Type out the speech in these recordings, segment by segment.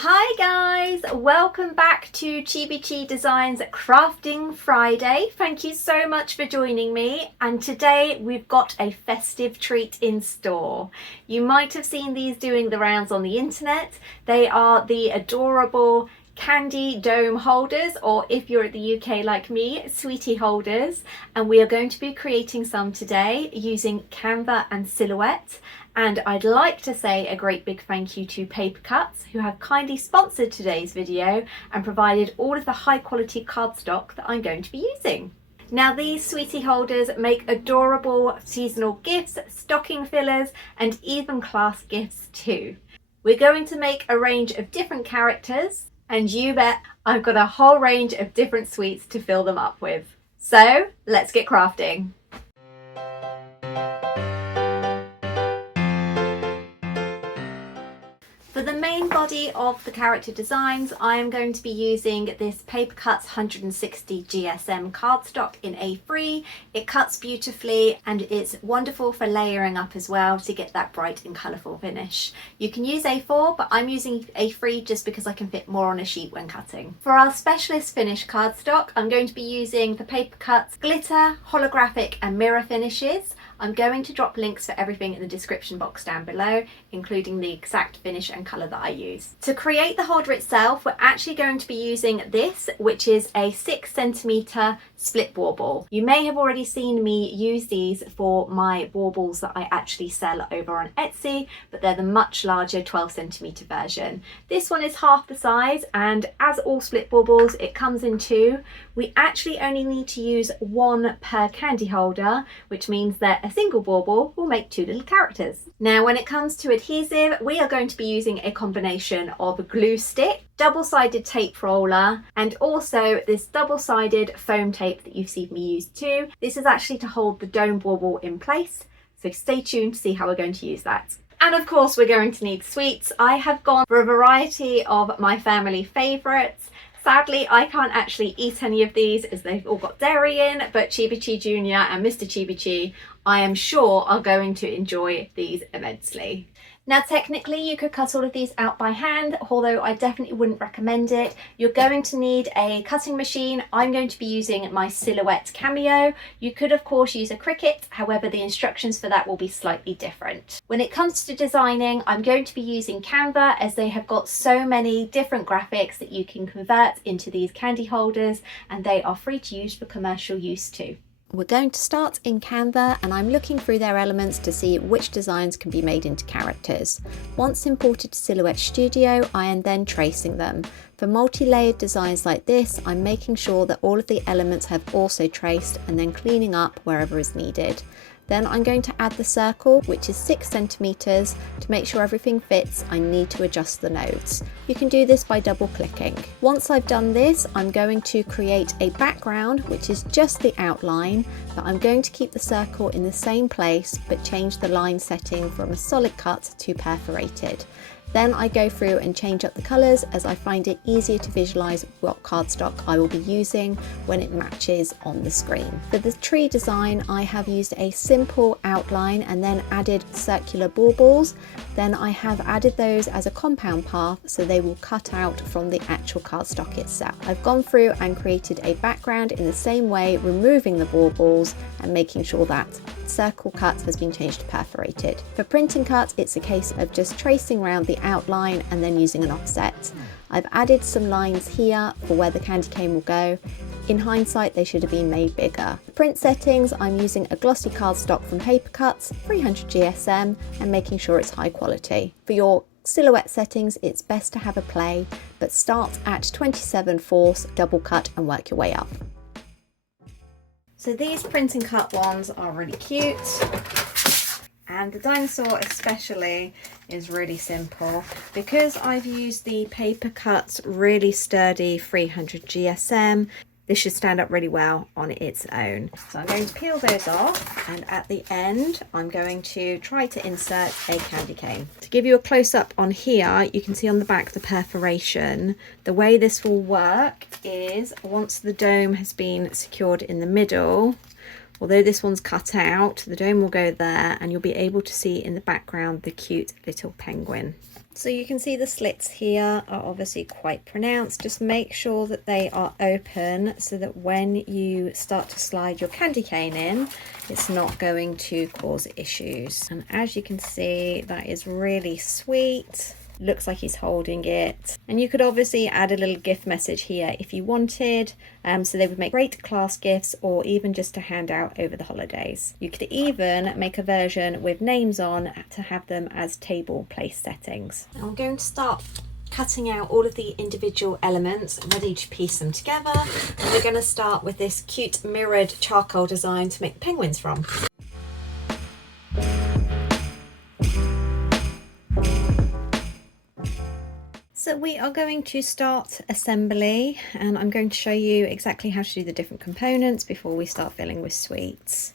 Hi guys, welcome back to Chibi Chi Designs Crafting Friday. Thank you so much for joining me, and today we've got a festive treat in store. You might have seen these doing the rounds on the internet. They are the adorable candy dome holders, or if you're at the UK like me, sweetie holders, and we are going to be creating some today using Canva and Silhouette. And I'd like to say a great big thank you to Cutz, who have kindly sponsored today's video and provided all of the high quality cardstock that I'm going to be using. Now these sweetie holders make adorable seasonal gifts, stocking fillers, and even class gifts too. We're going to make a range of different characters, and you bet I've got a whole range of different sweets to fill them up with. So let's get crafting. For the main body of the character designs, I am going to be using this Cutz 160 GSM cardstock in A3. It cuts beautifully and it's wonderful for layering up as well to get that bright and colourful finish. You can use A4, but I'm using A3 just because I can fit more on a sheet when cutting. For our specialist finish cardstock, I'm going to be using the Cutz glitter, holographic and mirror finishes. I'm going to drop links for everything in the description box down below, including the exact finish and colour that I use. To create the holder itself, we're actually going to be using this, which is a 6cm split bauble. You may have already seen me use these for my baubles that I actually sell over on Etsy, but they're the much larger 12cm version. This one is half the size, and as all split baubles, it comes in two. We actually only need to use one per candy holder, which means that a single bauble will make two little characters. Now when it comes to adhesive, we are going to be using a combination of a glue stick, double-sided tape roller, and also this double-sided foam tape that you've seen me use too. This is actually to hold the dome bauble in place, so stay tuned to see how we're going to use that. And of course we're going to need sweets. I have gone for a variety of my family favourites. Sadly, I can't actually eat any of these as they've all got dairy in, but Chibi Chi Jr. and Mr. Chibi Chi, I am sure are going to enjoy these immensely. Now technically you could cut all of these out by hand, although I definitely wouldn't recommend it. You're going to need a cutting machine. I'm going to be using my Silhouette Cameo. You could of course use a Cricut, however the instructions for that will be slightly different. When it comes to designing, I'm going to be using Canva, as they have got so many different graphics that you can convert into these candy holders, and they are free to use for commercial use too. We're going to start in Canva, and I'm looking through their elements to see which designs can be made into characters. Once imported to Silhouette Studio, I am then tracing them. For multi-layered designs like this, I'm making sure that all of the elements have also traced and then cleaning up wherever is needed. Then I'm going to add the circle, which is 6cm. To make sure everything fits, I need to adjust the nodes. You can do this by double clicking. Once I've done this, I'm going to create a background, which is just the outline, but I'm going to keep the circle in the same place, but change the line setting from a solid cut to perforated. Then I go through and change up the colours, as I find it easier to visualise what cardstock I will be using when it matches on the screen. For the tree design, I have used a simple outline and then added circular baubles. Then I have added those as a compound path, so they will cut out from the actual cardstock itself. I've gone through and created a background in the same way, removing the baubles and making sure that circle cut has been changed to perforated. For printing cut, it's a case of just tracing around the outline and then using an offset. I've added some lines here for where the candy cane will go. In hindsight, they should have been made bigger. For print settings, I'm using a glossy cardstock from Cutz, 300 GSM, and making sure it's high quality. For your silhouette settings, it's best to have a play, but start at 27 force, double cut and work your way up. So these print and cut ones are really cute, and the dinosaur especially is really simple. Because I've used the Cutz really sturdy 300 GSM, this should stand up really well on its own. So I'm going to peel those off, and at the end I'm going to try to insert a candy cane. To give you a close-up on here, you can see on the back the perforation. The way this will work is, once the dome has been secured in the middle, although this one's cut out, the dome will go there, and you'll be able to see in the background the cute little penguin. So you can see the slits here are obviously quite pronounced. Just make sure that they are open so that when you start to slide your candy cane in, it's not going to cause issues. And as you can see, that is really sweet. Looks like he's holding it. And you could obviously add a little gift message here if you wanted, so they would make great class gifts or even just to hand out over the holidays. You could even make a version with names on to have them as table place settings. I'm going to start cutting out all of the individual elements, ready to piece them together. And we're going to start with this cute mirrored charcoal design to make the penguins from. So we are going to start assembly, and I'm going to show you exactly how to do the different components before we start filling with sweets.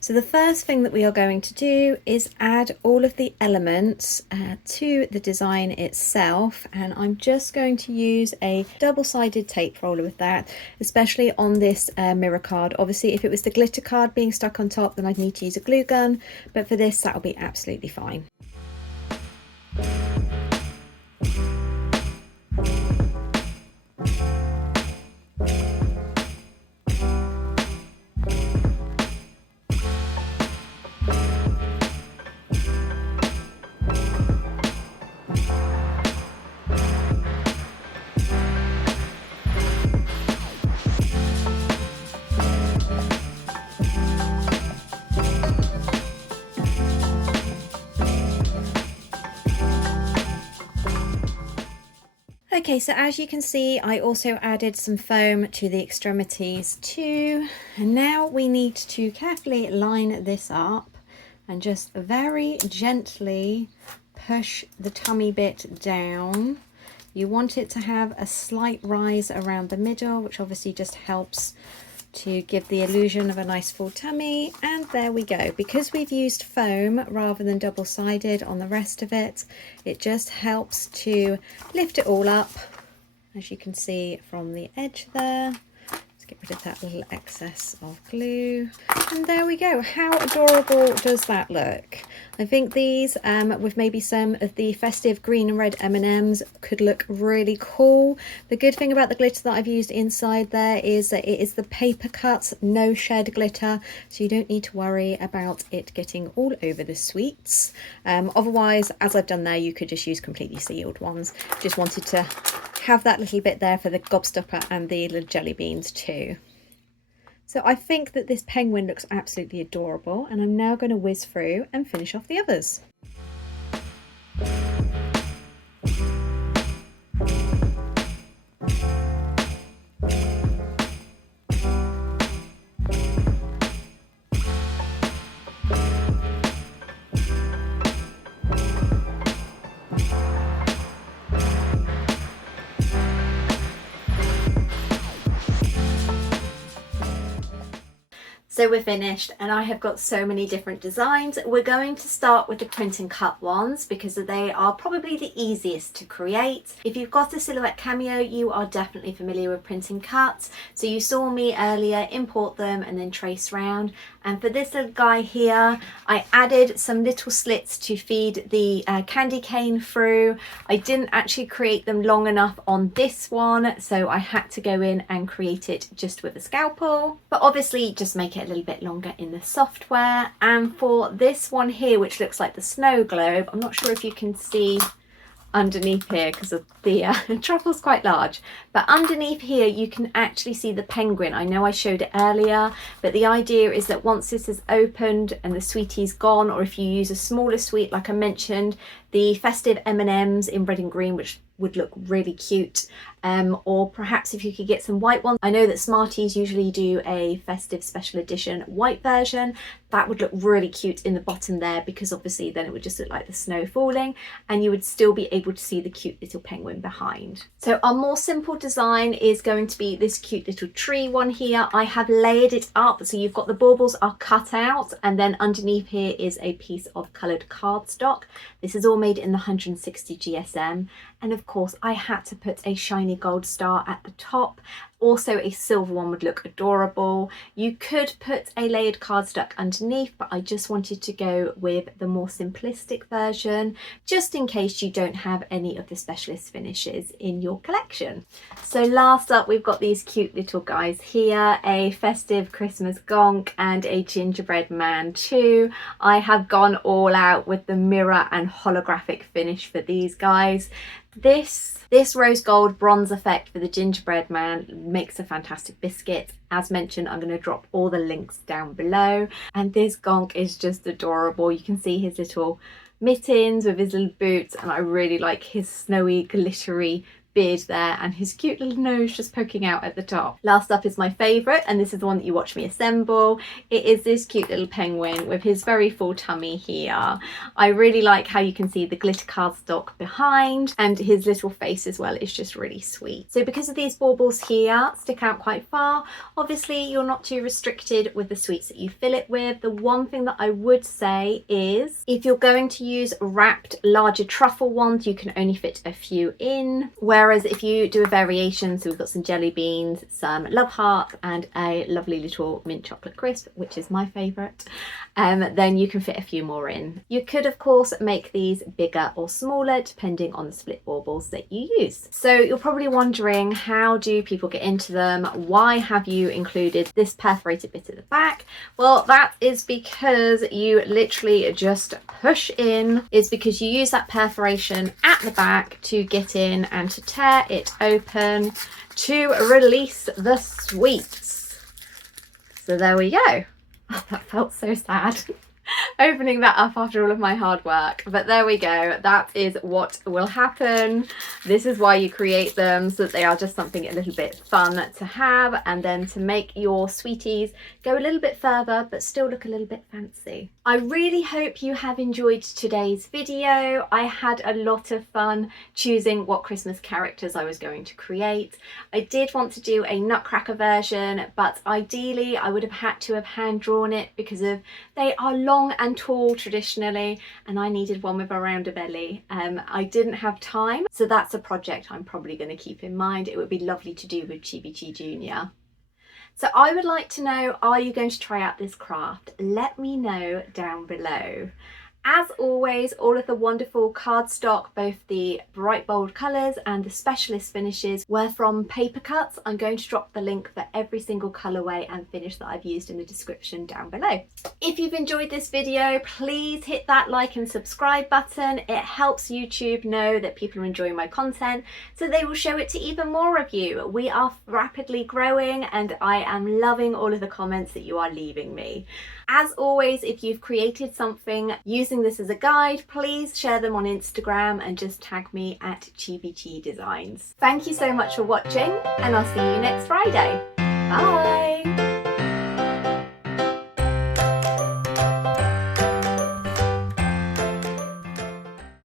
So the first thing that we are going to do is add all of the elements to the design itself, and I'm just going to use a double-sided tape roller with that, especially on this mirror card. Obviously if it was the glitter card being stuck on top, then I'd need to use a glue gun, but for this that'll be absolutely fine. Okay, so as you can see, I also added some foam to the extremities too. And now we need to carefully line this up and just very gently push the tummy bit down. You want it to have a slight rise around the middle, which obviously just helps to give the illusion of a nice full tummy. And there we go. Because we've used foam rather than double-sided on the rest of it, it just helps to lift it all up, as you can see from the edge there. Let's get rid of that little excess of glue. And there we go. How adorable does that look? I think these with maybe some of the festive green and red M&Ms could look really cool. The good thing about the glitter that I've used inside there is that it is the paper Cutz no shed glitter, so you don't need to worry about it getting all over the sweets. Otherwise, as I've done there, you could just use completely sealed ones. Just wanted to have that little bit there for the gobstopper and the little jelly beans too. So I think that this penguin looks absolutely adorable, and I'm now going to whiz through and finish off the others. So we're finished, and I have got so many different designs. We're going to start with the print and cut ones because they are probably the easiest to create. If you've got a Silhouette Cameo, you are definitely familiar with print and cut. So you saw me earlier import them and then trace round. And for this little guy here, I added some little slits to feed the candy cane through. I didn't actually create them long enough on this one, so I had to go in and create it just with a scalpel. But obviously just make it a little bit longer in the software. And for this one here, which looks like the snow globe, I'm not sure if you can see underneath here because of the truffle's quite large, but underneath here you can actually see the penguin. I know I showed it earlier, but the idea is that once this is opened and the sweetie's gone, or if you use a smaller sweet like I mentioned, the festive M&Ms in red and green, which would look really cute, or perhaps if you could get some white ones. I know that Smarties usually do a festive special edition white version. That would look really cute in the bottom there, because obviously then it would just look like the snow falling and you would still be able to see the cute little penguin behind. So our more simple design is going to be this cute little tree one here. I have layered it up, so you've got the baubles are cut out, and then underneath here is a piece of coloured cardstock. This is all made in the 160 GSM, And of course I had to put a shiny gold star at the top. Also a silver one would look adorable. You could put a layered cardstock underneath, but I just wanted to go with the more simplistic version, just in case you don't have any of the specialist finishes in your collection. So last up, we've got these cute little guys here, a festive Christmas gonk and a gingerbread man too. I have gone all out with the mirror and holographic finish for these guys. This rose gold bronze effect for the gingerbread man makes a fantastic biscuit. As mentioned, I'm going to drop all the links down below. And this gonk is just adorable. You can see his little mittens with his little boots, and I really like his snowy glittery beard there and his cute little nose just poking out at the top. Last up is my favourite, and this is the one that you watch me assemble. It is this cute little penguin with his very full tummy here. I really like how you can see the glitter cardstock behind, and his little face as well is just really sweet. So because of these baubles here stick out quite far, obviously you're not too restricted with the sweets that you fill it with. The one thing that I would say is if you're going to use wrapped larger truffle ones, you can only fit a few in, whereas if you do a variation, so we've got some jelly beans, some love hearts and a lovely little mint chocolate crisp, which is my favourite, then you can fit a few more in. You could of course make these bigger or smaller depending on the split baubles that you use. So you're probably wondering, how do people get into them? Why have you included this perforated bit at the back? Well, that is because you literally just push in. It's because you use that perforation at the back to get in and to tear it open to release the sweets. So there we go. Oh, that felt so sad. Opening that up after all of my hard work, but there we go. That is what will happen. This is why you create them, so that they are just something a little bit fun to have, and then to make your sweeties go a little bit further but still look a little bit fancy. I really hope you have enjoyed today's video. I had a lot of fun choosing what Christmas characters I was going to create. I did want to do a Nutcracker version, but ideally I would have had to have hand drawn it because of they are long and tall traditionally, and I needed one with a rounder belly. I didn't have time, so that's a project I'm probably going to keep in mind. It would be lovely to do with Chibi Chi Jr. So I would like to know, are you going to try out this craft? Let me know down below. As always, all of the wonderful cardstock, both the bright bold colours and the specialist finishes, were from Paper Cutz. I'm going to drop the link for every single colourway and finish that I've used in the description down below. If you've enjoyed this video, please hit that like and subscribe button. It helps YouTube know that people are enjoying my content, so they will show it to even more of you. We are rapidly growing and I am loving all of the comments that you are leaving me. As always, if you've created something using this as a guide, please share them on Instagram and just tag me at Chibi Chi Designs. Thank you so much for watching, and I'll see you next Friday. Bye!